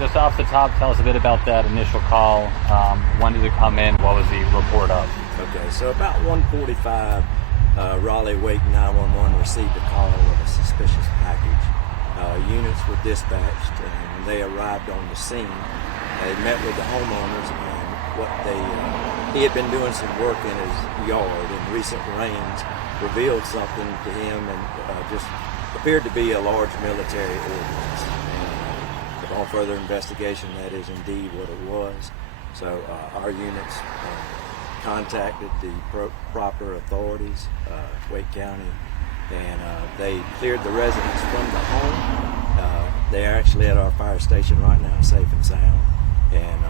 just off the top, tell us a bit about that initial call. When did it come in? What was the report of? Okay, so about 1:45, Raleigh Wake 911 received a call of a suspicious package. Units were dispatched, and when they arrived on the scene, they met with the homeowners, and he had been doing some work in his yard, and recent rains revealed something to him, and just appeared to be a large military ordinance. And upon further investigation, that is indeed what it was. So our units contacted the proper authorities, Wake County, and they cleared the residents from the home. They're actually at our fire station right now, safe and sound. And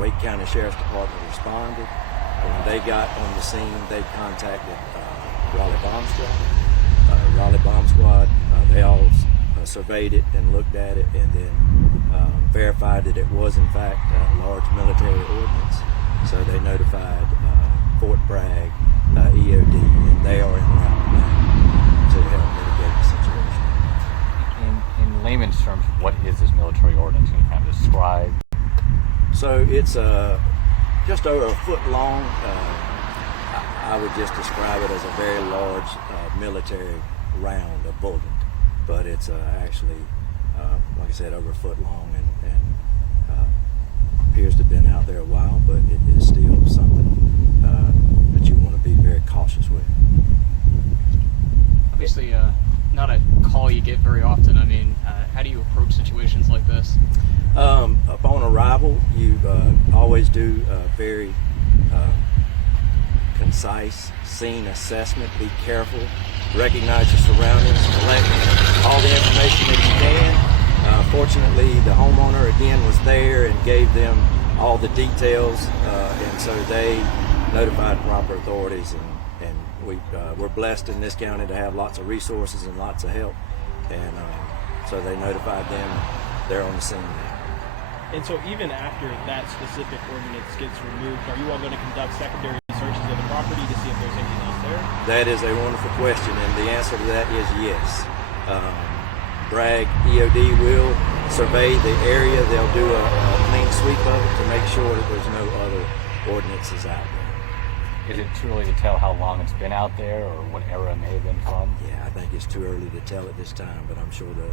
Wake County Sheriff's Department responded. When they got on the scene, they contacted Raleigh Bomb Squad. Raleigh Bomb Squad, they all surveyed it and looked at it, and then verified that it was in fact a large military ordinance. So they notified Fort Bragg, EOD, and they are en route now to help mitigate the situation. In layman's terms, what is this military ordinance? Can you kind of describe? So it's just over a foot long. I would just describe it as a very large military round, a bullet, but it's actually, like I said, over a foot long, and appears to have been out there a while, but it is still something that you want to be very cautious with. Obviously, not a call you get very often. I mean, how do you approach situations like this? Upon arrival, you always do a very concise scene assessment. Be careful, recognize your surroundings, collect all the information that you can. Fortunately, the homeowner again was there and gave them all the details, and so they notified proper authorities, and we're blessed in this county to have lots of resources and lots of help, and so they notified them. They're on the scene now. And so even after that specific ordinance gets removed, are you all going to conduct secondary searches of the property to see if there's anything else there? That is a wonderful question, and the answer to that is yes. Bragg EOD will survey the area. They'll do a clean sweep of it to make sure that there's no other ordinances out there. Is it too early to tell how long it's been out there or what era it may have been from? Yeah, I think it's too early to tell at this time, but I'm sure the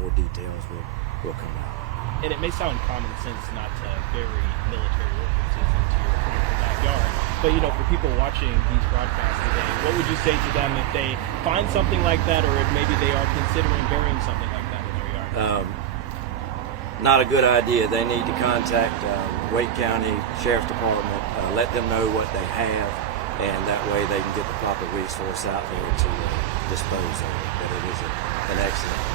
more details will come out. And it may sound common sense not to bury military ordinances into your backyard, but for people watching these broadcasts today, what would you say to them if they find something like that, or if maybe they are considering burying something like that in their yard? Not a good idea. They need to contact Wake County Sheriff's Department, let them know what they have, and that way they can get the proper resource out there to dispose of it. But it is an excellent thing.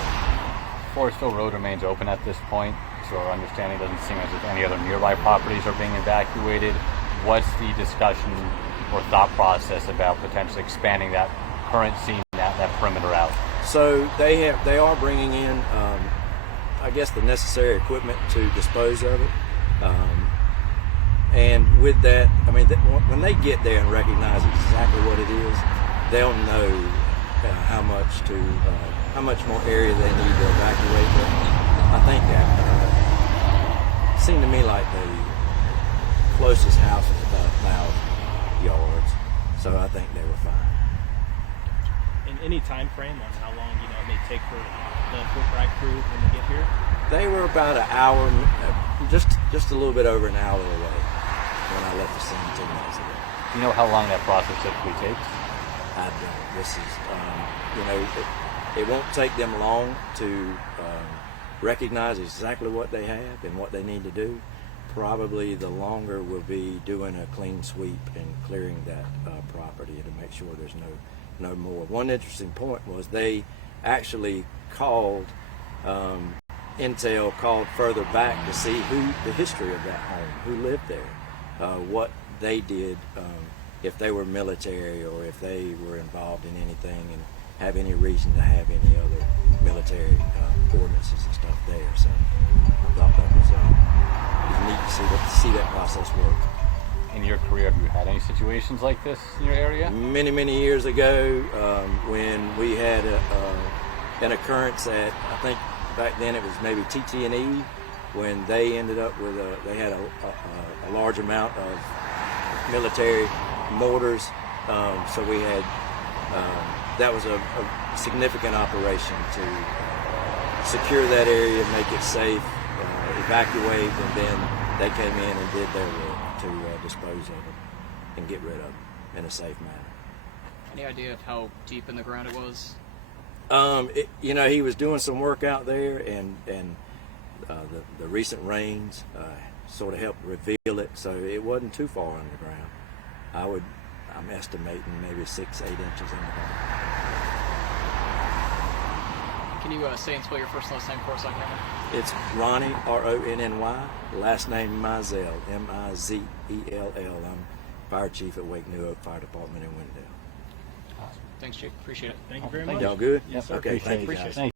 Forest Hill Road remains open at this point, so our understanding doesn't seem as if any other nearby properties are being evacuated. What's the discussion or thought process about potentially expanding that current scene, that perimeter out? So they are bringing in, I guess, the necessary equipment to dispose of it. And with that, I mean, when they get there and recognize exactly what it is, they'll know how much more area they need to evacuate. But I think that it seemed to me like the closest house is about 1,000 yards, so I think they were fine. In any time frame on how long it may take for the Fort Bragg crew when they get here? They were about an hour, just a little bit over an hour away when I left the scene 10 minutes ago. Do you know how long that process typically takes? I don't. This is, it won't take them long to recognize exactly what they have and what they need to do. Probably the longer will be doing a clean sweep and clearing that property to make sure there's no more. One interesting point was they actually called Intel called further back to see the history of that home, who lived there, what they did, if they were military or if they were involved in anything and have any reason to have any other military ordinances and stuff there. So I thought that was neat to see that process work. In your career, have you had any situations like this in your area? Many, many years ago, when we had an occurrence at, I think back then it was maybe TT&E, when they ended up with they had a large amount of military mortars. So we had, that was a significant operation to secure that area, make it safe, evacuate, and then they came in and did their work to dispose of them and get rid of them in a safe manner. Any idea of how deep in the ground it was? You know, he was doing some work out there, and the recent rains sort of helped reveal it, so it wasn't too far underground. I'm estimating maybe 6-8 inches underground. Can you say and spell your first and last name for us on camera? It's Ronny, R-O-N-N-Y, last name Mizell, M-I-Z-E-L-L. I'm fire chief at Wake New Oak Fire Department in Wendell. Thanks, Jake. Appreciate it. Thank you very Thank much. you. Y'all good? Yes, sir. Okay, Appreciate thank it, you guys. guys. Thank